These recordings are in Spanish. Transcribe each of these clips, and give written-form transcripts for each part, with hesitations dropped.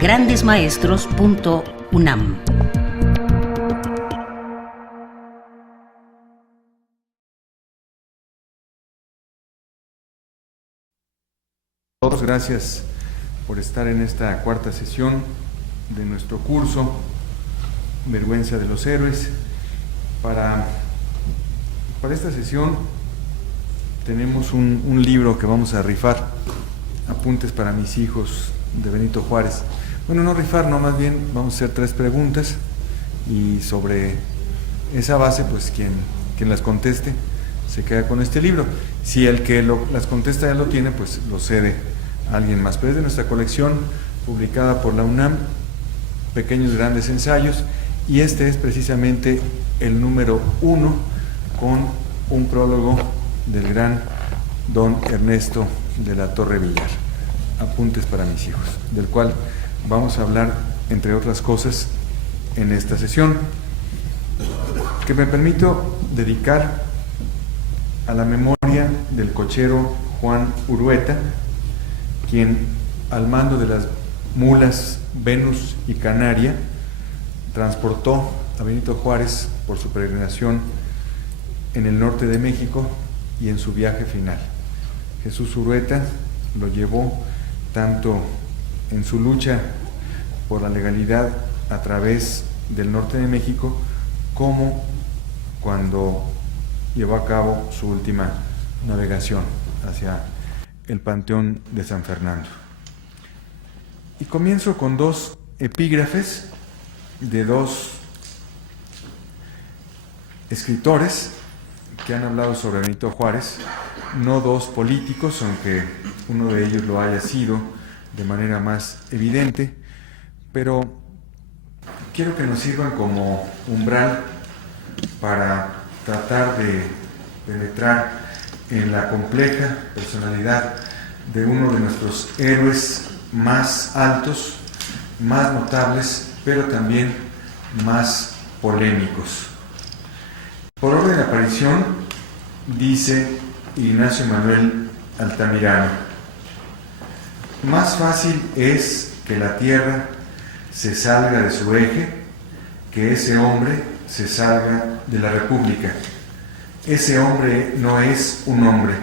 grandesmaestros.unam. Todos, gracias por estar en esta cuarta sesión de nuestro curso Vergüenza de los Héroes. Para esta sesión tenemos un libro que vamos a rifar, Apuntes para mis hijos, de Benito Juárez. Bueno, no rifar, no, más bien vamos a hacer 3 preguntas y sobre esa base, pues quien las conteste se queda con este libro. Si el que las contesta ya lo tiene, pues lo cede a alguien más. Pero es de nuestra colección publicada por la UNAM, Pequeños Grandes Ensayos, y este es precisamente el número 1 con un prólogo del gran don Ernesto de la Torre Villar, Apuntes para mis hijos, del cual vamos a hablar, entre otras cosas, en esta sesión, que me permito dedicar a la memoria del cochero Juan Urueta, quien al mando de las mulas Venus y Canaria transportó a Benito Juárez por su peregrinación en el norte de México y en su viaje final. Jesús Urueta lo llevó tanto en su lucha por la legalidad a través del norte de México, como cuando llevó a cabo su última navegación hacia el Panteón de San Fernando. Y comienzo con 2 epígrafes de 2 escritores que han hablado sobre Benito Juárez, no 2 políticos, aunque uno de ellos lo haya sido de manera más evidente, pero quiero que nos sirvan como umbral para tratar de penetrar en la compleja personalidad de uno de nuestros héroes más altos, más notables, pero también más polémicos. Por orden de aparición, dice Ignacio Manuel Altamirano: más fácil es que la tierra se salga de su eje, que ese hombre se salga de la república. Ese hombre no es un hombre,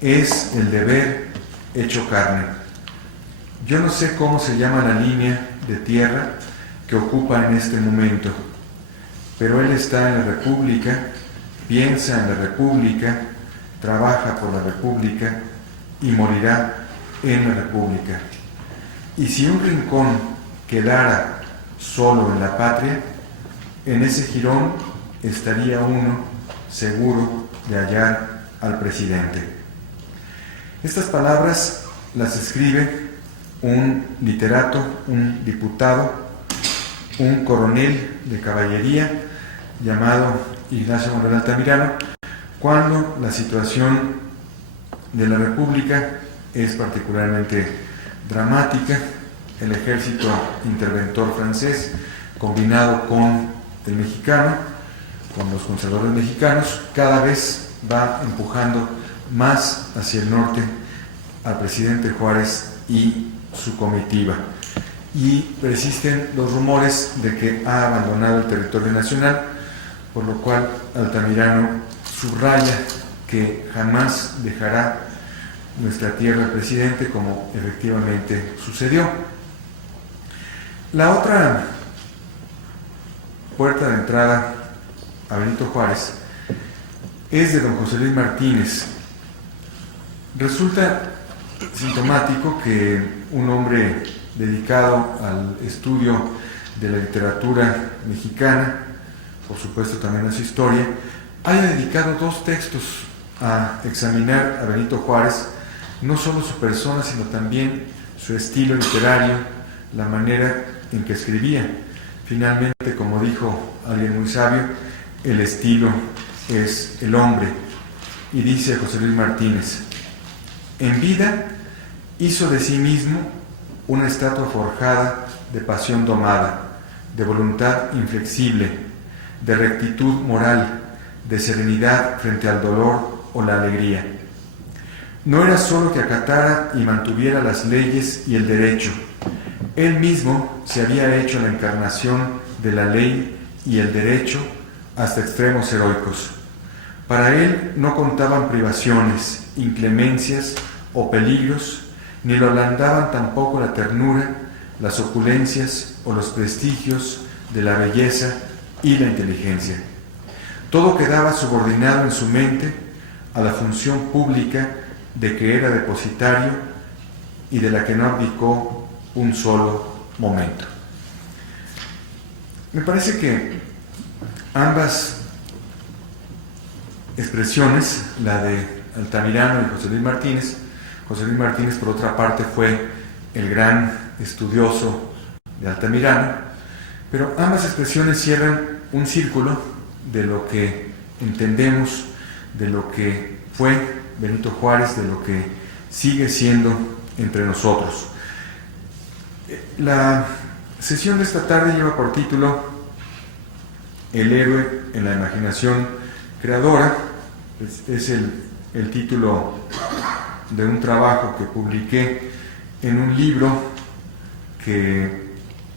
es el deber hecho carne. Yo no sé cómo se llama la línea de tierra que ocupa en este momento, pero él está en la república, piensa en la república, trabaja por la república y morirá en la república. Y si un rincón quedara solo en la patria, en ese jirón estaría uno seguro de hallar al presidente. Estas palabras las escribe un literato, un diputado, un coronel de caballería llamado Ignacio Manuel Altamirano, cuando la situación de la República es particularmente dramática. El ejército interventor francés, combinado con el mexicano, con los conservadores mexicanos, cada vez va empujando más hacia el norte al presidente Juárez y su comitiva. Y persisten los rumores de que ha abandonado el territorio nacional, por lo cual Altamirano subraya que jamás dejará nuestra tierra al presidente, como efectivamente sucedió. La otra puerta de entrada a Benito Juárez es de don José Luis Martínez. Resulta sintomático que un hombre dedicado al estudio de la literatura mexicana, por supuesto también a su historia, haya dedicado 2 textos a examinar a Benito Juárez, no solo su persona, sino también su estilo literario, la manera en que escribía. Finalmente, como dijo alguien muy sabio, el estilo es el hombre. Y dice José Luis Martínez: en vida hizo de sí mismo una estatua forjada de pasión domada, de voluntad inflexible, de rectitud moral, de serenidad frente al dolor o la alegría. No era solo que acatara y mantuviera las leyes y el derecho, Él mismo se había hecho la encarnación de la ley y el derecho hasta extremos heroicos. Para él no contaban privaciones, inclemencias o peligros, ni lo ablandaban tampoco la ternura, las opulencias o los prestigios de la belleza y la inteligencia. Todo quedaba subordinado en su mente a la función pública de que era depositario y de la que no abdicó un solo momento. Me parece que ambas expresiones, la de Altamirano y José Luis Martínez por otra parte fue el gran estudioso de Altamirano, pero ambas expresiones cierran un círculo de lo que entendemos, de lo que fue Benito Juárez, de lo que sigue siendo entre nosotros. La sesión de esta tarde lleva por título El héroe en la imaginación creadora. Es el título de un trabajo que publiqué en un libro que,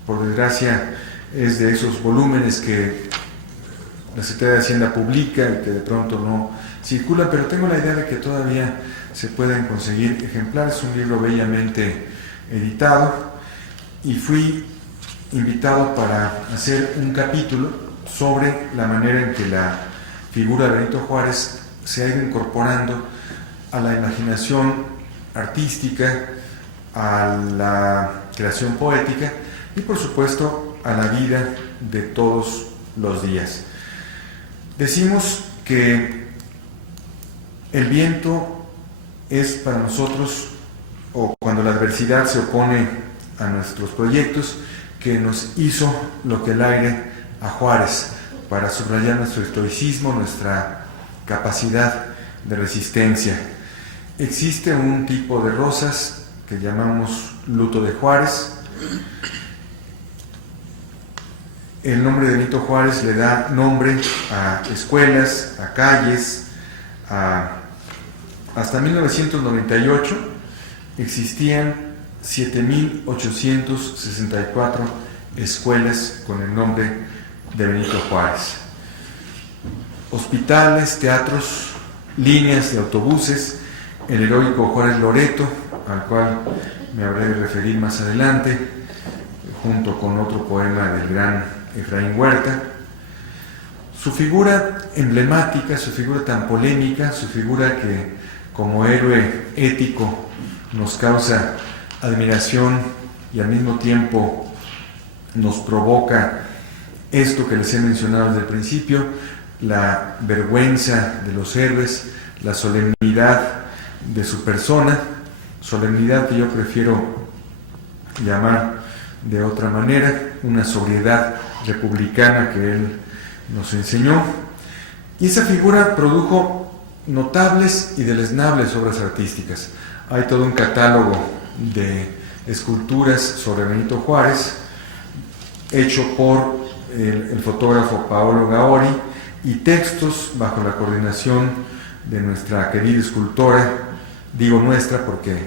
por desgracia, es de esos volúmenes que la Secretaría de Hacienda publica y que de pronto no circulan, pero tengo la idea de que todavía se pueden conseguir ejemplares. Es un libro bellamente editado y fui invitado para hacer un capítulo sobre la manera en que la figura de Benito Juárez se ha ido incorporando a la imaginación artística, a la creación poética y por supuesto a la vida de todos los días. Decimos que el viento es para nosotros, o cuando la adversidad se opone a nuestros proyectos, que nos hizo lo que el aire a Juárez, para subrayar nuestro estoicismo, nuestra capacidad de resistencia. Existe un tipo de rosas que llamamos luto de Juárez. El nombre de Benito Juárez le da nombre a escuelas, a calles, hasta 1998 existían 7.864 escuelas con el nombre de Benito Juárez. Hospitales, teatros, líneas de autobuses, el heroico Juárez Loreto, al cual me habré de referir más adelante, junto con otro poema del gran Efraín Huerta. Su figura emblemática, su figura tan polémica, su figura que como héroe ético nos causa admiración y al mismo tiempo nos provoca esto que les he mencionado desde el principio, la vergüenza de los héroes, la solemnidad de su persona, solemnidad que yo prefiero llamar de otra manera, una sobriedad republicana que él nos enseñó. Y esa figura produjo notables y deleznables obras artísticas. Hay todo un catálogo de esculturas sobre Benito Juárez, hecho por el fotógrafo Paolo Gaori, y textos bajo la coordinación de nuestra querida escultora, digo nuestra porque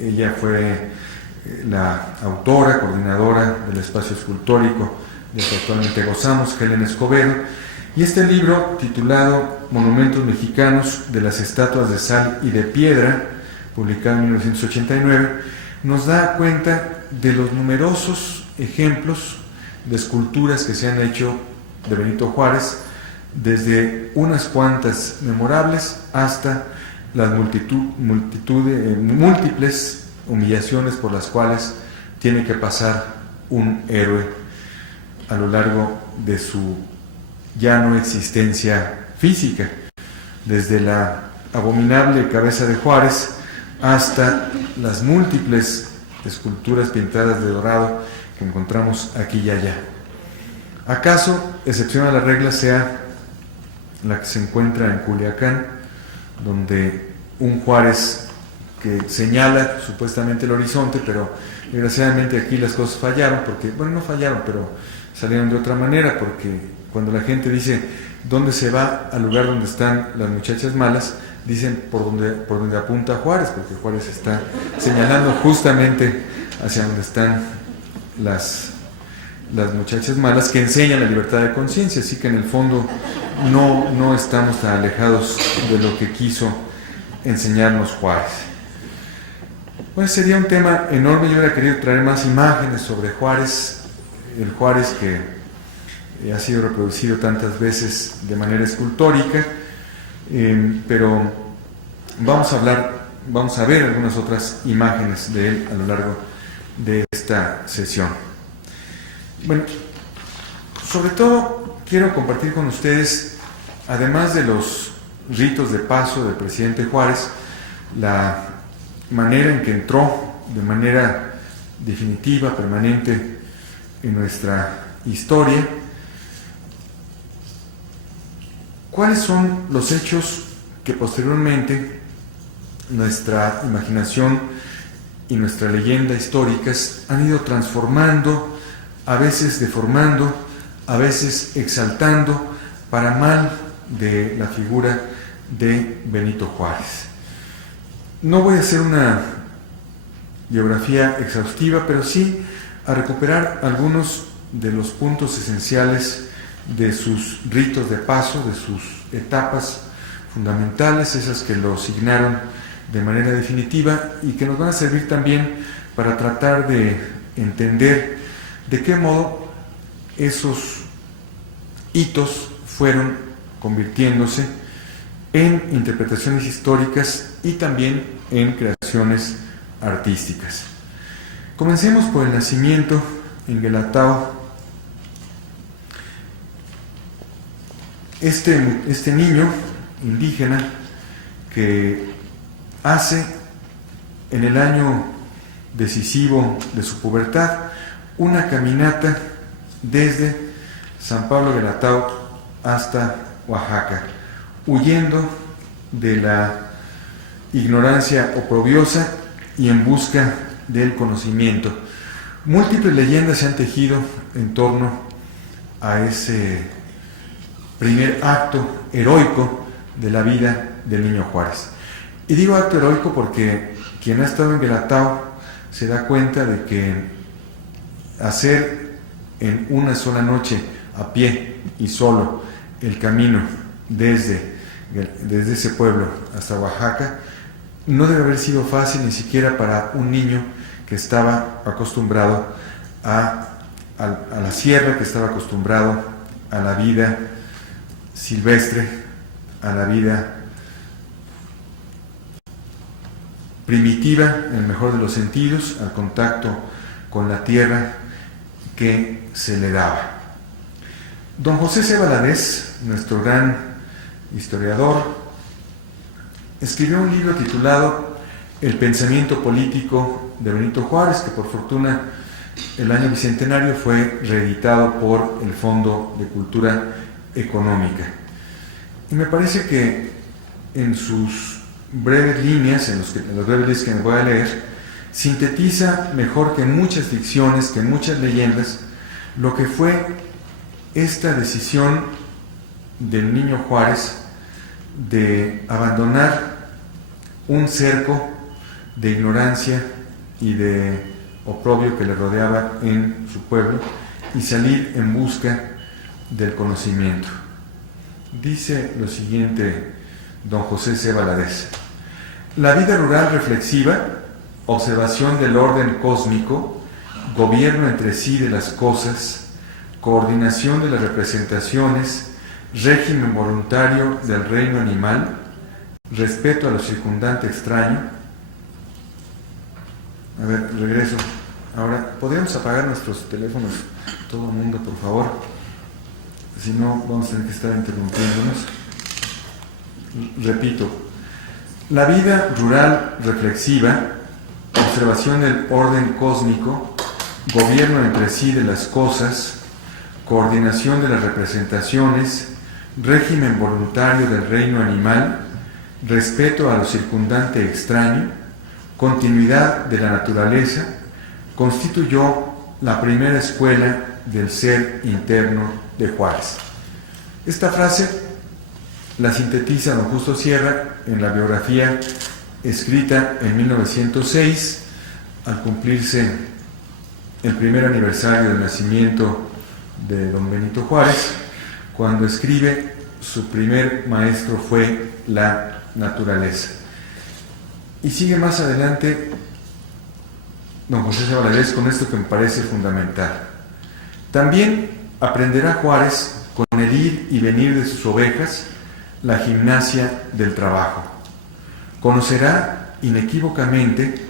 ella fue la autora, coordinadora del espacio escultórico del que actualmente gozamos, Helen Escobedo, y este libro titulado Monumentos Mexicanos de las Estatuas de Sal y de Piedra, publicado en 1989, nos da cuenta de los numerosos ejemplos de esculturas que se han hecho de Benito Juárez, desde unas cuantas memorables hasta las múltiples humillaciones por las cuales tiene que pasar un héroe a lo largo de su ya no existencia física, desde la abominable cabeza de Juárez hasta las múltiples esculturas pintadas de dorado que encontramos aquí y allá. ¿Acaso excepción a la regla sea la que se encuentra en Culiacán, donde un Juárez que señala supuestamente el horizonte, pero desgraciadamente aquí las cosas fallaron, porque, bueno, no fallaron, pero salieron de otra manera, porque cuando la gente dice dónde se va al lugar donde están las muchachas malas, dicen por donde apunta Juárez, porque Juárez está señalando justamente hacia donde están las muchachas malas, que enseñan la libertad de conciencia. Así que en el fondo no estamos tan alejados de lo que quiso enseñarnos Juárez. Pues sería un tema enorme. Yo hubiera querido traer más imágenes sobre Juárez, el Juárez que ha sido reproducido tantas veces de manera escultórica, pero vamos a ver algunas otras imágenes de él a lo largo de esta sesión. Bueno, sobre todo quiero compartir con ustedes, además de los ritos de paso del presidente Juárez, la manera en que entró de manera definitiva, permanente en nuestra historia. ¿Cuáles son los hechos que posteriormente nuestra imaginación y nuestra leyenda históricas han ido transformando, a veces deformando, a veces exaltando para mal de la figura de Benito Juárez? No voy a hacer una biografía exhaustiva, pero sí a recuperar algunos de los puntos esenciales de sus ritos de paso, de sus etapas fundamentales, esas que lo signaron de manera definitiva y que nos van a servir también para tratar de entender de qué modo esos hitos fueron convirtiéndose en interpretaciones históricas y también en creaciones artísticas. Comencemos por el nacimiento en Guelatao. Este niño indígena que hace en el año decisivo de su pubertad una caminata desde San Pablo Guelatao hasta Oaxaca, huyendo de la ignorancia oprobiosa y en busca del conocimiento. Múltiples leyendas se han tejido en torno a ese primer acto heroico de la vida del niño Juárez. Y digo acto heroico porque quien ha estado en Guelatao se da cuenta de que hacer en una sola noche a pie y solo el camino desde ese pueblo hasta Oaxaca no debe haber sido fácil ni siquiera para un niño que estaba acostumbrado a la sierra, que estaba acostumbrado a la vida silvestre, a la vida primitiva en el mejor de los sentidos, al contacto con la tierra que se le daba. Don José C. Valadez, nuestro gran historiador, escribió un libro titulado El pensamiento político de Benito Juárez, que por fortuna el año bicentenario fue reeditado por el Fondo de Cultura Económica. Y me parece que en sus breves líneas, en las breves líneas que me voy a leer, sintetiza mejor que en muchas ficciones, que en muchas leyendas, lo que fue esta decisión del niño Juárez de abandonar un cerco de ignorancia y de oprobio que le rodeaba en su pueblo y salir en busca del conocimiento. Dice lo siguiente don José C. Valadez: la vida rural reflexiva, observación del orden cósmico, gobierno entre sí de las cosas, coordinación de las representaciones, régimen voluntario del reino animal, respeto a lo circundante extraño. A ver, regreso. Ahora, ¿podríamos apagar nuestros teléfonos, todo el mundo, por favor? Si no, vamos a tener que estar interrumpiéndonos. Repito, la vida rural reflexiva, observación del orden cósmico, gobierno entre sí de las cosas, coordinación de las representaciones, régimen voluntario del reino animal, respeto a lo circundante extraño, continuidad de la naturaleza, constituyó la primera escuela del ser interno de Juárez. Esta frase la sintetiza don Justo Sierra en la biografía escrita en 1906 al cumplirse el primer aniversario del nacimiento de don Benito Juárez, cuando escribe: su primer maestro fue la naturaleza. Y sigue más adelante don José C. Valadez con esto que me parece fundamental. También aprenderá Juárez con el ir y venir de sus ovejas la gimnasia del trabajo. Conocerá inequívocamente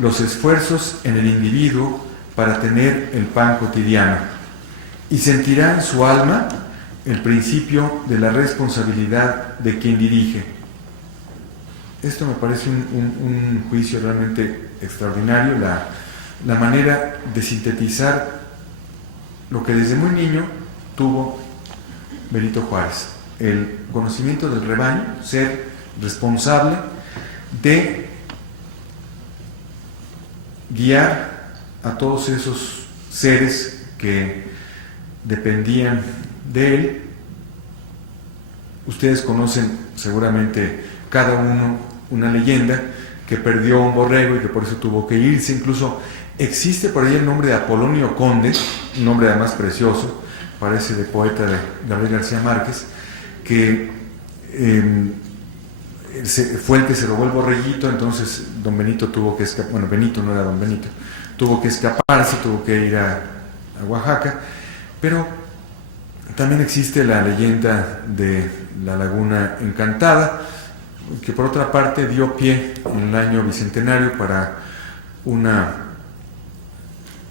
los esfuerzos en el individuo para tener el pan cotidiano y sentirá en su alma el principio de la responsabilidad de quien dirige. Esto me parece un juicio realmente extraordinario, la manera de sintetizar lo que desde muy niño tuvo Benito Juárez: el conocimiento del rebaño, ser responsable de guiar a todos esos seres que dependían de él. Ustedes conocen seguramente cada uno una leyenda que perdió un borrego y que por eso tuvo que irse. Incluso existe por ahí el nombre de Apolonio Conde, un nombre además precioso, parece de poeta de Gabriel García Márquez, que fue el que se robó el borreguito. Entonces don Benito tuvo que escapar. Bueno, Benito no era don Benito, tuvo que escaparse, tuvo que ir a Oaxaca. Pero también existe la leyenda de la Laguna Encantada, que por otra parte dio pie en el año bicentenario para una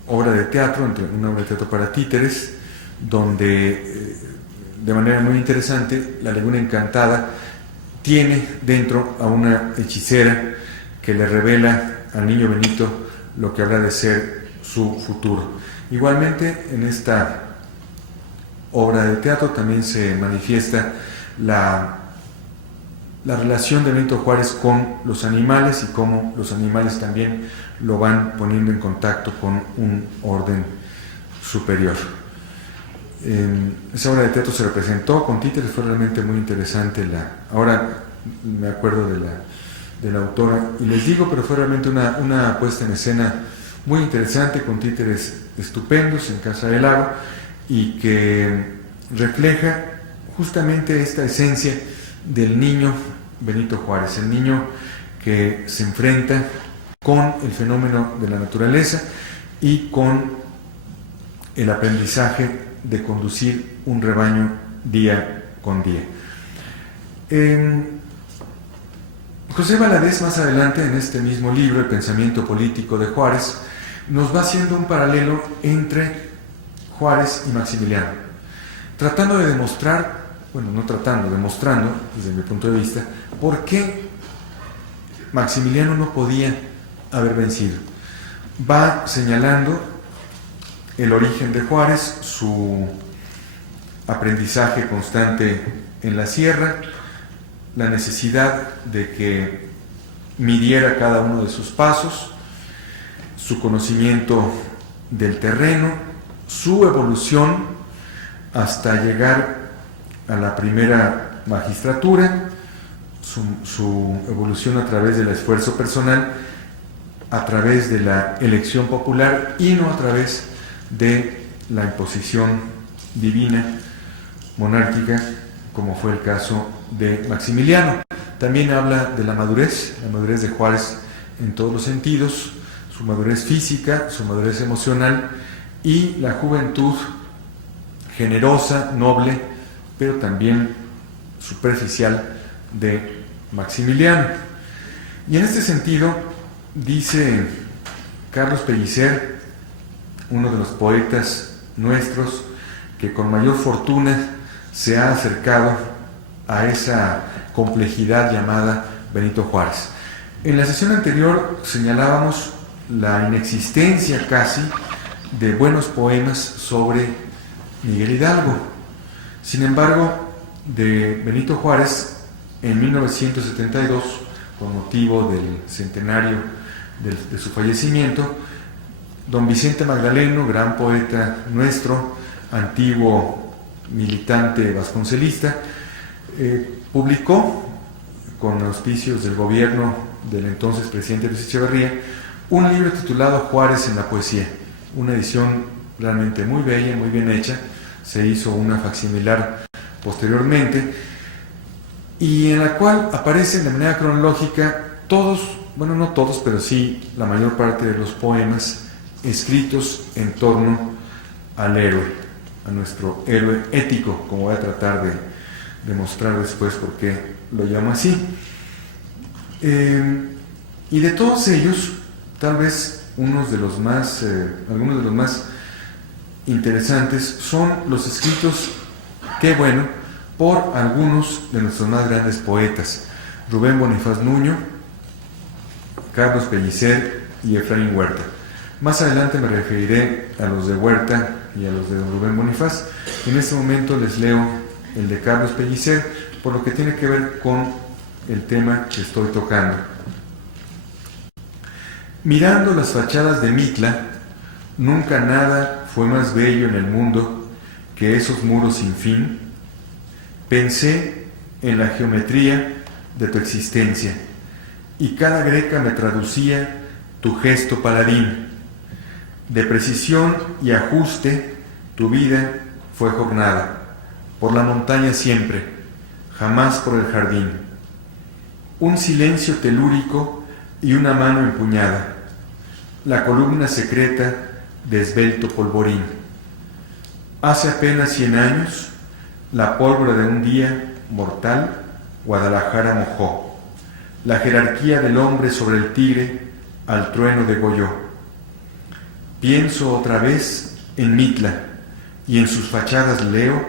obra de teatro, para títeres, donde de manera muy interesante la Laguna Encantada tiene dentro a una hechicera que le revela al niño Benito lo que habrá de ser su futuro. Igualmente, en esta obra de teatro también se manifiesta la relación de Benito Juárez con los animales y cómo los animales también lo van poniendo en contacto con un orden superior. Esa obra de teatro se representó con títeres, fue realmente muy interesante. Ahora me acuerdo de la autora y les digo, pero fue realmente una puesta en escena muy interesante, con títeres estupendos en Casa del Lago, y que refleja justamente esta esencia del niño Benito Juárez, el niño que se enfrenta con el fenómeno de la naturaleza y con el aprendizaje de conducir un rebaño día con día. José Valadez, más adelante en este mismo libro, El pensamiento político de Juárez, nos va haciendo un paralelo entre Juárez y Maximiliano, tratando de demostrar, demostrando desde mi punto de vista, por qué Maximiliano no podía haber vencido. Va señalando el origen de Juárez, su aprendizaje constante en la sierra, la necesidad de que midiera cada uno de sus pasos, su conocimiento del terreno, su evolución hasta llegar a la primera magistratura, su evolución a través del esfuerzo personal, a través de la elección popular y no a través de la imposición divina, monárquica, como fue el caso de Maximiliano. También habla de la madurez de Juárez en todos los sentidos, su madurez física, su madurez emocional y la juventud generosa, noble, pero también superficial de Maximiliano. Y en este sentido, dice Carlos Pellicer, uno de los poetas nuestros que con mayor fortuna se ha acercado a esa complejidad llamada Benito Juárez. En la sesión anterior señalábamos la inexistencia casi de buenos poemas sobre Miguel Hidalgo. Sin embargo, de Benito Juárez, en 1972, con motivo del centenario de su fallecimiento, don Vicente Magdaleno, gran poeta nuestro, antiguo militante vasconcelista, publicó, con auspicios del gobierno del entonces presidente Luis Echeverría, un libro titulado Juárez en la poesía, una edición realmente muy bella, muy bien hecha. Se hizo una facsimilar posteriormente, y en la cual aparecen de manera cronológica todos, bueno, no todos, pero sí la mayor parte de los poemas escritos en torno al héroe, a nuestro héroe ético, como voy a tratar de demostrar después por qué lo llamo así. Y de todos ellos, tal vez algunos de los más interesantes son los escritos, qué bueno, por algunos de nuestros más grandes poetas: Rubén Bonifaz Nuño, Carlos Pellicer y Efraín Huerta. Más adelante me referiré a los de Huerta y a los de Rubén Bonifaz. En este momento les leo el de Carlos Pellicer, por lo que tiene que ver con el tema que estoy tocando. Mirando las fachadas de Mitla, nunca nada fue más bello en el mundo que esos muros sin fin. Pensé en la geometría de tu existencia, y cada greca me traducía tu gesto paladín. De precisión y ajuste, tu vida fue jornada, por la montaña siempre, jamás por el jardín. Un silencio telúrico y una mano empuñada, la columna secreta de esbelto polvorín. Hace apenas 100 años, la pólvora de un día mortal, Guadalajara mojó. La jerarquía del hombre sobre el tigre al trueno degolló. Pienso otra vez en Mitla, y en sus fachadas leo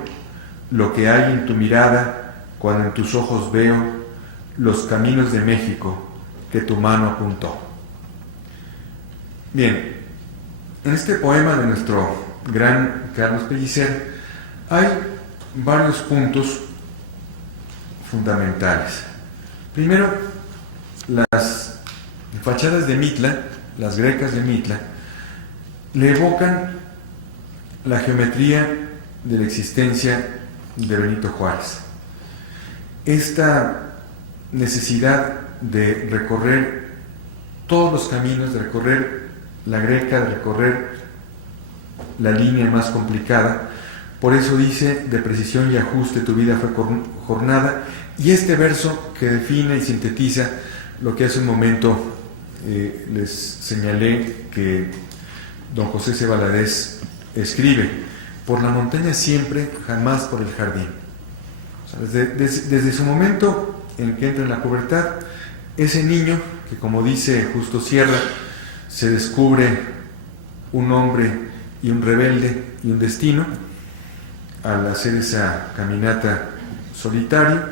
lo que hay en tu mirada cuando en tus ojos veo los caminos de México que tu mano apuntó. Bien, en este poema de nuestro gran Carlos Pellicer hay varios puntos fundamentales. Primero, las fachadas de Mitla, las grecas de Mitla, le evocan la geometría de la existencia de Benito Juárez. Esta necesidad de recorrer todos los caminos, de recorrer la greca, de recorrer la línea más complicada. Por eso dice: de precisión y ajuste tu vida fue jornada. Y este verso que define y sintetiza lo que hace un momento les señalé que don José C. Valadez escribe: por la montaña siempre, jamás por el jardín. O sea, desde su momento en que entra en la pubertad, ese niño que, como dice Justo Sierra, se descubre un hombre y un rebelde y un destino al hacer esa caminata solitario,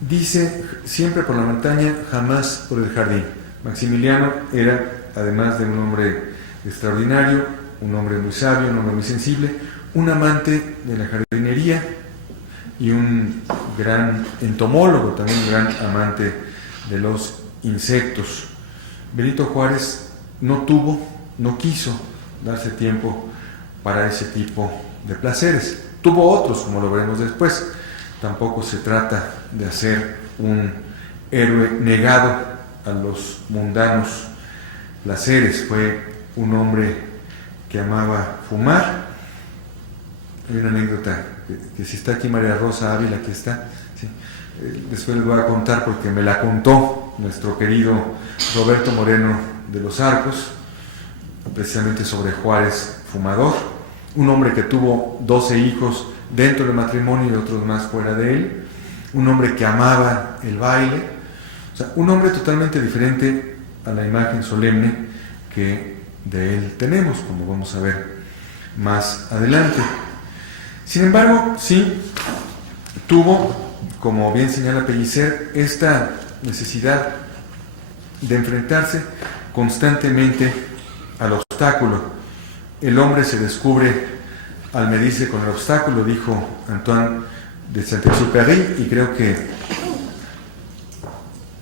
dice: siempre por la montaña, jamás por el jardín. Maximiliano era, además de un hombre extraordinario, un hombre muy sabio, un hombre muy sensible, un amante de la jardinería y un gran entomólogo, también un gran amante de los insectos. Benito Juárez no quiso darse tiempo para ese tipo de placeres. Tuvo otros, como lo veremos después. Tampoco se trata de hacer un héroe negado a los mundanos placeres. Fue un hombre que amaba fumar. Hay una anécdota que si está aquí María Rosa Ávila, aquí está, ¿sí? Después les voy a contar porque me la contó nuestro querido Roberto Moreno de los Arcos, precisamente sobre Juárez fumador, un hombre que tuvo 12 hijos dentro del matrimonio y otros más fuera de él, un hombre que amaba el baile, o sea, un hombre totalmente diferente a la imagen solemne que de él tenemos, como vamos a ver más adelante. Sin embargo, sí tuvo, como bien señala Pellicer, esta necesidad de enfrentarse constantemente al obstáculo. El hombre se descubre al medirse con el obstáculo, dijo Antoine de Saint-Exupéry, y creo que,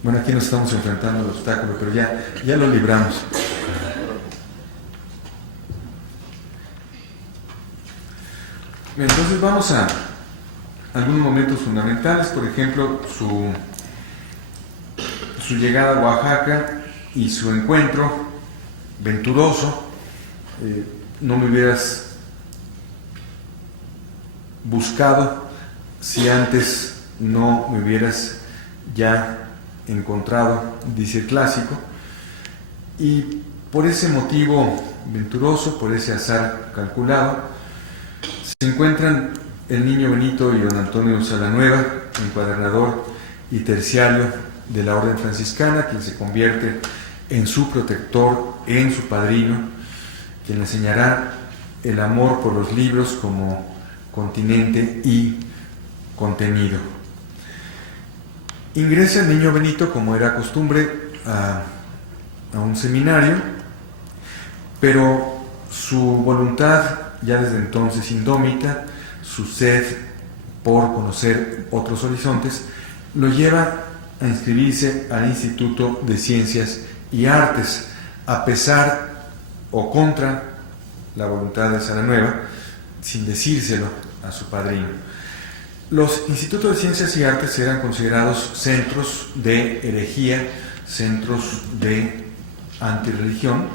bueno, aquí nos estamos enfrentando al obstáculo, pero ya lo libramos. Entonces vamos a algunos momentos fundamentales, por ejemplo, su llegada a Oaxaca y su encuentro venturoso. No me hubieras buscado si antes no me hubieras ya encontrado, dice el clásico, y por ese motivo venturoso, por ese azar calculado, se encuentran el niño Benito y don Antonio Salanueva, encuadernador y terciario de la Orden Franciscana, quien se convierte en su protector, en su padrino, quien le enseñará el amor por los libros como continente y contenido. Ingresa el niño Benito, como era costumbre, a un seminario, pero su voluntad, ya desde entonces indómita, su sed por conocer otros horizontes, lo lleva a inscribirse al Instituto de Ciencias y Artes, a pesar o contra la voluntad de Salanueva, sin decírselo a su padrino. Los institutos de ciencias y artes eran considerados centros de herejía, centros de antirreligión,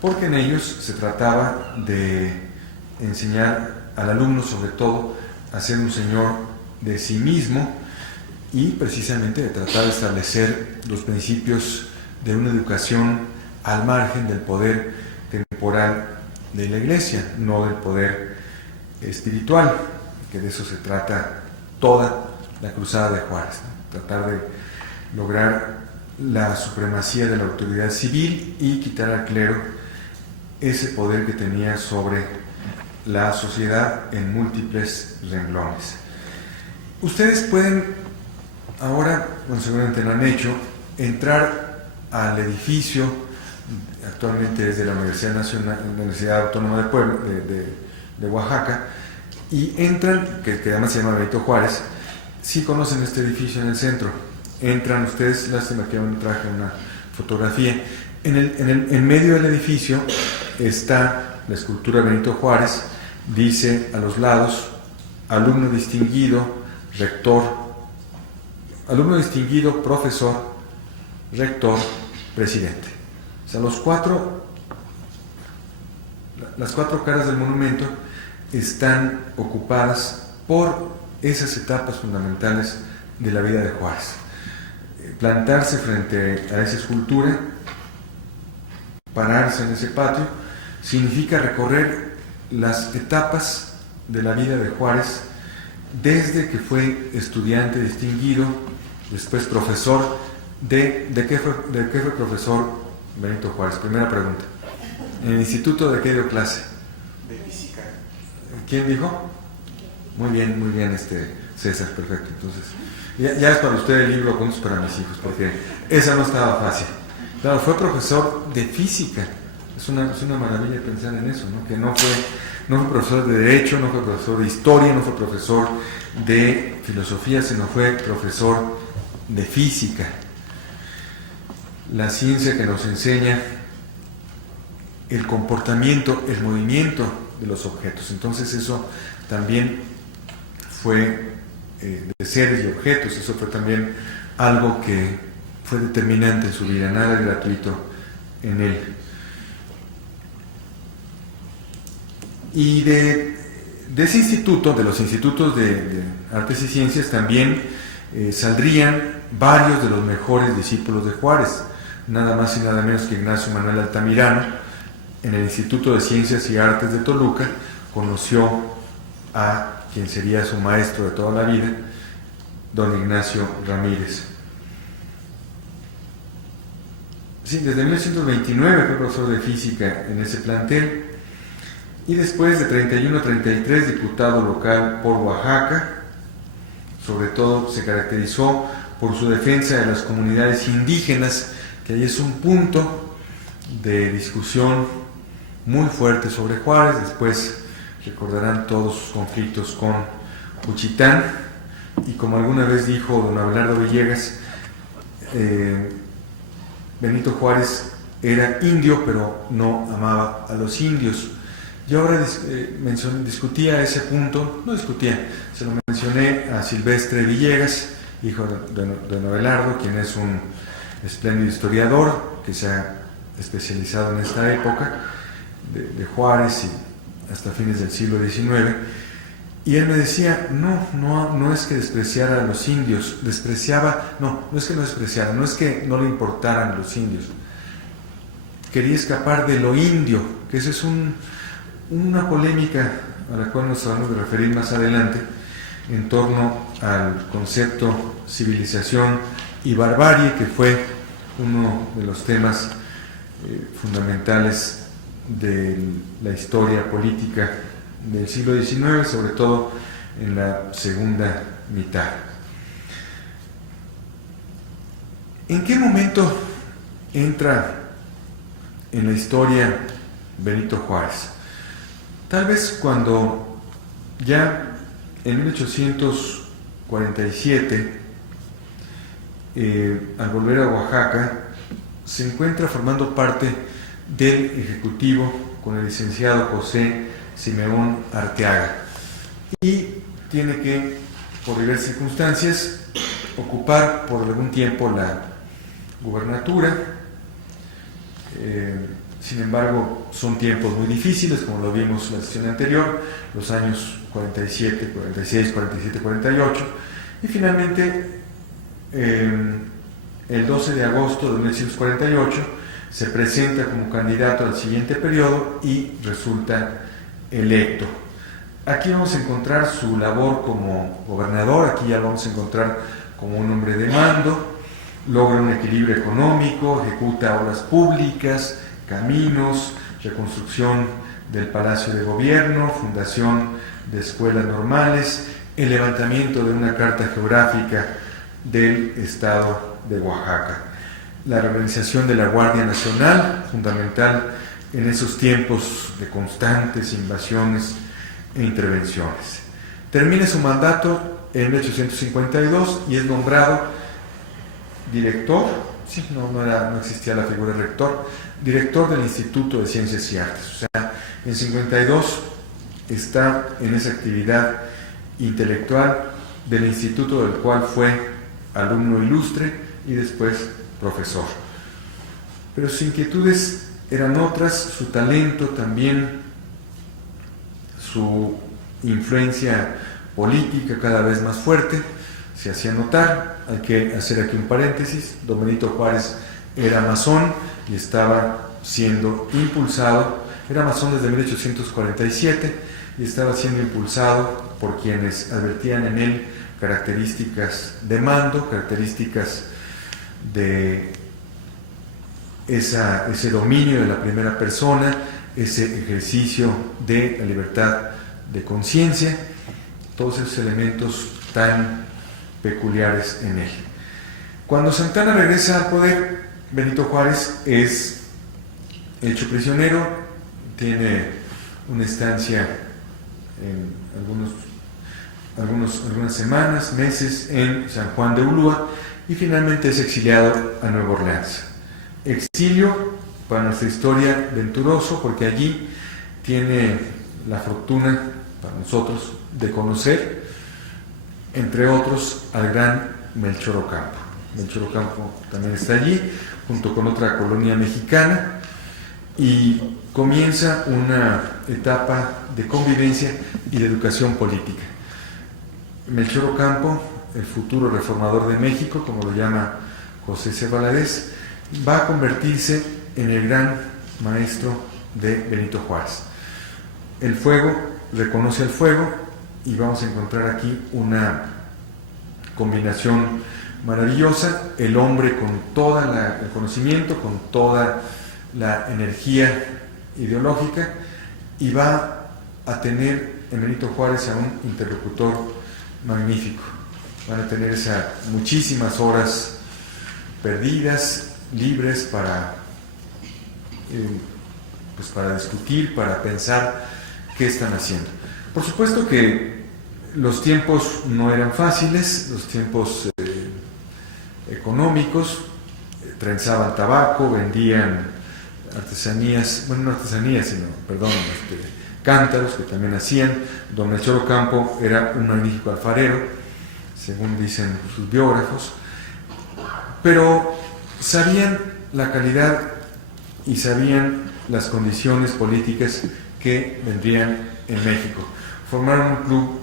porque en ellos se trataba de enseñar al alumno, sobre todo, a ser un señor de sí mismo y precisamente de tratar de establecer los principios de una educación al margen del poder temporal de la Iglesia, no del poder espiritual, que de eso se trata toda la cruzada de Juárez, ¿no? Tratar de lograr la supremacía de la autoridad civil y quitar al clero ese poder que tenía sobre la sociedad en múltiples renglones. Ustedes pueden ahora, bueno, seguramente lo han hecho, entrar al edificio, actualmente es de la Universidad Nacional, la Universidad Autónoma de Puebla, de Oaxaca, y entran, que además se llama Benito Juárez. Sí conocen este edificio en el centro. Entran ustedes, lástima que no traje una fotografía. En medio del edificio está la escultura de Benito Juárez. Dice a los lados: alumno distinguido, rector, alumno distinguido, profesor, rector, presidente. O sea, las cuatro caras del monumento están ocupadas por esas etapas fundamentales de la vida de Juárez. Plantarse frente a esa escultura, pararse en ese patio, significa recorrer las etapas de la vida de Juárez desde que fue estudiante distinguido, después profesor. ¿De qué fue profesor Benito Juárez? Primera pregunta. ¿En el instituto de qué dio clase? De física. ¿Quién dijo? Muy bien, César, perfecto. Entonces, ya es para usted el libro Cuentos para mis hijos, porque esa no estaba fácil. Claro, fue profesor de física. Es una maravilla pensar en eso, ¿no? Que no fue profesor de Derecho, no fue profesor de Historia, no fue profesor de Filosofía, sino fue profesor de Física. La ciencia que nos enseña el comportamiento, el movimiento de los objetos. Entonces eso también fue de seres y objetos, eso fue también algo que fue determinante en su vida, nada gratuito en él. Y de ese instituto, de los institutos de artes y ciencias, también saldrían varios de los mejores discípulos de Juárez, nada más y nada menos que Ignacio Manuel Altamirano. En el Instituto de Ciencias y Artes de Toluca conoció a quien sería su maestro de toda la vida, don Ignacio Ramírez. Sí, desde 1929 fue profesor de física en ese plantel, y después de 31 a 33 diputado local por Oaxaca. Sobre todo se caracterizó por su defensa de las comunidades indígenas, que ahí es un punto de discusión muy fuerte sobre Juárez. Después recordarán todos sus conflictos con Juchitán, y como alguna vez dijo don Abelardo Villegas, Benito Juárez era indio, pero no amaba a los indios. Yo ahora discutía ese punto, se lo mencioné a Silvestre Villegas, hijo de don Abelardo, quien es un espléndido historiador que se ha especializado en esta época de Juárez y hasta fines del siglo XIX. Y él me decía, no es que despreciara a los indios, no es que no despreciara, no es que no le importaran los indios, quería escapar de lo indio, que esa es una polémica a la cual nos vamos a referir más adelante, en torno al concepto civilización y barbarie, que fue uno de los temas fundamentales de la historia política del siglo XIX, sobre todo en la segunda mitad. ¿En qué momento entra en la historia Benito Juárez? Tal vez cuando ya en 1847, al volver a Oaxaca, se encuentra formando parte del Ejecutivo con el licenciado José Simeón Arteaga, y tiene que, por diversas circunstancias, ocupar por algún tiempo la gubernatura. Sin embargo, son tiempos muy difíciles, como lo vimos en la sesión anterior, los años 47, 46, 47, 48, y finalmente el 12 de agosto de 1948 se presenta como candidato al siguiente periodo y resulta electo. Aquí vamos a encontrar su labor como gobernador, aquí ya lo vamos a encontrar como un hombre de mando, logra un equilibrio económico, ejecuta obras públicas, caminos, reconstrucción del Palacio de Gobierno, fundación de escuelas normales, el levantamiento de una carta geográfica del estado de Oaxaca, la reorganización de la Guardia Nacional, fundamental en esos tiempos de constantes invasiones e intervenciones. Termina su mandato en 1852 y es nombrado director, no existía la figura de rector, director del Instituto de Ciencias y Artes. O sea, en 52 está en esa actividad intelectual del instituto, del cual fue alumno ilustre y después profesor. Pero sus inquietudes eran otras, su talento también, su influencia política cada vez más fuerte se hacía notar. Hay que hacer aquí un paréntesis: don Benito Juárez era masón y estaba siendo impulsado, era masón desde 1847 y estaba siendo impulsado por quienes advertían en él características de mando, características de ese dominio de la primera persona, ese ejercicio de la libertad de conciencia, todos esos elementos tan peculiares en él. Cuando Santana regresa al poder, Benito Juárez es hecho prisionero, tiene una estancia en algunas semanas, meses en San Juan de Ulúa, y finalmente es exiliado a Nueva Orleans. Exilio para nuestra historia venturoso, porque allí tiene la fortuna para nosotros de conocer, entre otros, al gran Melchor Ocampo. Melchor Ocampo también está allí, junto con otra colonia mexicana, y comienza una etapa de convivencia y de educación política. Melchor Ocampo, el futuro reformador de México, como lo llama José C. Valadez, va a convertirse en el gran maestro de Benito Juárez. El fuego, reconoce el fuego, y vamos a encontrar aquí una combinación maravillosa: el hombre con todo el conocimiento, con toda la energía ideológica, y va a tener en Benito Juárez a un interlocutor magnífico. Van a tener muchísimas horas perdidas, libres para discutir, para pensar qué están haciendo. Por supuesto que los tiempos no eran fáciles, los tiempos económicos, trenzaban tabaco, vendían artesanías, bueno, no artesanías, sino, cántaros que también hacían. Don Melchor Ocampo era un magnífico alfarero, según dicen sus biógrafos, pero sabían la calidad y sabían las condiciones políticas que vendrían en México. Formaron un club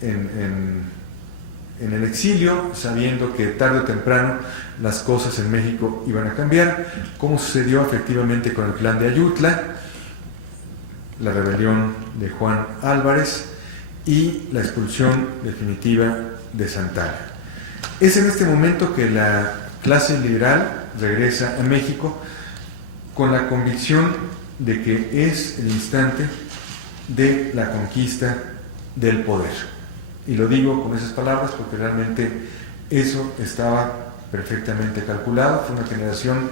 en el exilio, sabiendo que tarde o temprano las cosas en México iban a cambiar, como sucedió efectivamente con el Plan de Ayutla, la rebelión de Juan Álvarez y la expulsión definitiva de Santana. Es en este momento que la clase liberal regresa a México con la convicción de que es el instante de la conquista del poder. Y lo digo con esas palabras porque realmente eso estaba perfectamente calculado. Fue una generación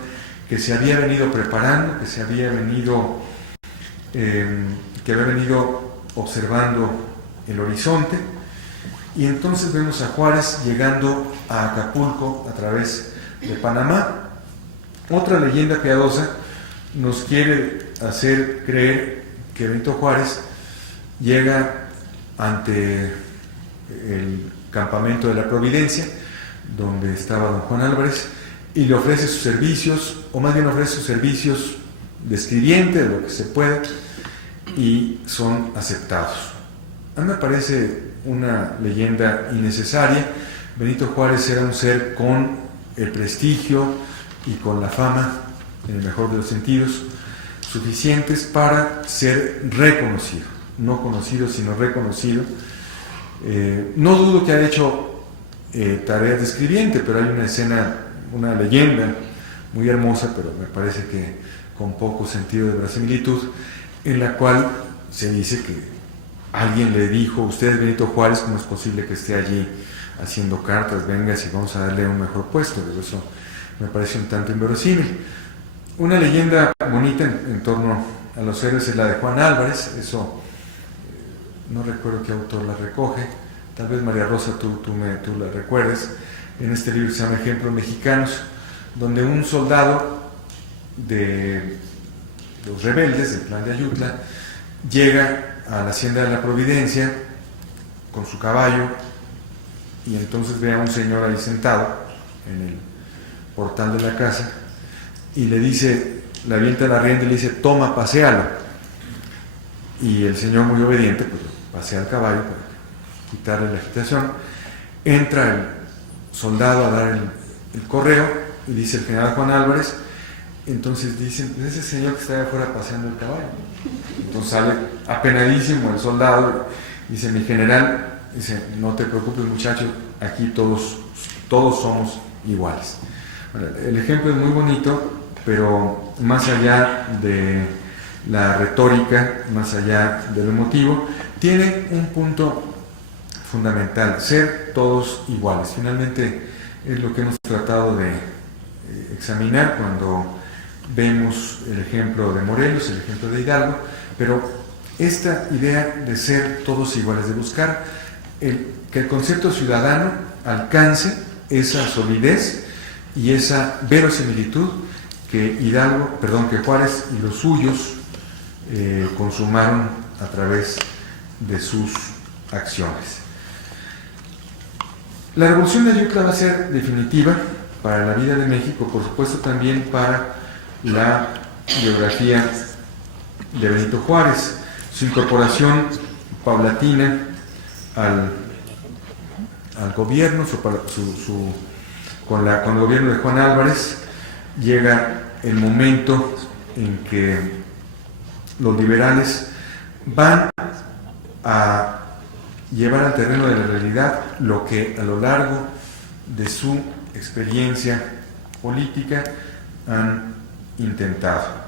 que se había venido preparando, que había venido observando el horizonte, y entonces vemos a Juárez llegando a Acapulco a través de Panamá. Otra leyenda piadosa nos quiere hacer creer que Benito Juárez llega ante el campamento de la Providencia, donde estaba don Juan Álvarez, y le ofrece sus servicios, o más bien ofrece sus servicios de escribiente, de lo que se pueda, y son aceptados. A mí me parece una leyenda innecesaria. Benito Juárez era un ser con el prestigio y con la fama, en el mejor de los sentidos, suficientes para ser reconocido, no conocido, sino reconocido. No dudo que haya hecho tareas de escribiente, pero hay una escena, una leyenda muy hermosa, pero me parece que con poco sentido de verosimilitud, en la cual se dice que alguien le dijo: usted es Benito Juárez, ¿cómo es posible que esté allí haciendo cartas? Venga, si vamos a darle un mejor puesto. Pero eso me parece un tanto inverosímil. Una leyenda bonita en torno a los héroes es la de Juan Álvarez. Eso no recuerdo qué autor la recoge, tal vez María Rosa tú la recuerdes, en este libro que se llama Ejemplos Mexicanos, donde un soldado de los rebeldes del Plan de Ayutla llega a la hacienda de la Providencia con su caballo, y entonces ve a un señor ahí sentado en el portal de la casa y le dice, le avienta la rienda y le dice: toma, paséalo. Y el señor, muy obediente, pues pasea al caballo para quitarle la agitación. Entra el soldado a dar el correo y dice el general Juan Álvarez. Entonces dicen: ese señor que está ahí afuera paseando el caballo. Entonces sale apenadísimo el soldado, dice: mi general, dice, no te preocupes, muchacho, aquí todos somos iguales. Bueno, el ejemplo es muy bonito, pero más allá de la retórica, más allá del emotivo, tiene un punto fundamental: ser todos iguales. Finalmente es lo que hemos tratado de examinar cuando vemos el ejemplo de Morelos, el ejemplo de Hidalgo, pero esta idea de ser todos iguales, de buscar que el concepto ciudadano alcance esa solidez y esa verosimilitud que que Juárez y los suyos consumaron a través de sus acciones. La Revolución de Ayutla va a ser definitiva para la vida de México, por supuesto también para la biografía de Benito Juárez. Su incorporación paulatina al gobierno, con el gobierno de Juan Álvarez, llega el momento en que los liberales van a llevar al terreno de la realidad lo que a lo largo de su experiencia política han intentado.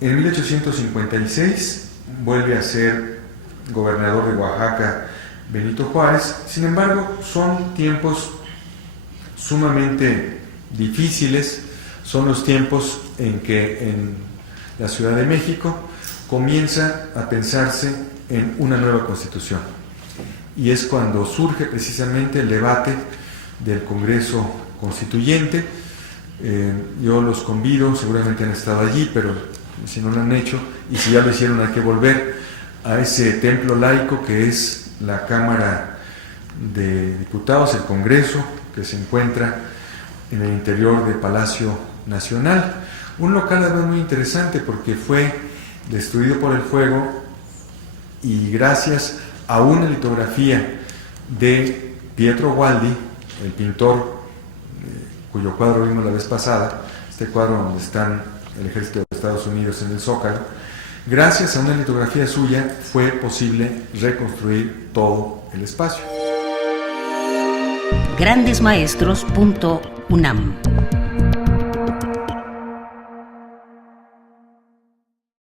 En 1856 vuelve a ser gobernador de Oaxaca Benito Juárez. Sin embargo, son tiempos sumamente difíciles. Son los tiempos en que en la Ciudad de México comienza a pensarse en una nueva constitución, y es cuando surge precisamente el debate del Congreso Constituyente. Yo los convido, seguramente han estado allí, pero si no lo han hecho, y si ya lo hicieron, hay que volver a ese templo laico que es la Cámara de Diputados, el Congreso, que se encuentra en el interior del Palacio Nacional. Un local además muy interesante porque fue destruido por el fuego y gracias a una litografía de Pietro Gualdi, el pintor cuyo cuadro vimos la vez pasada, este cuadro donde están el ejército de Estados Unidos en el Zócalo, gracias a una litografía suya fue posible reconstruir todo el espacio. Grandesmaestros.unam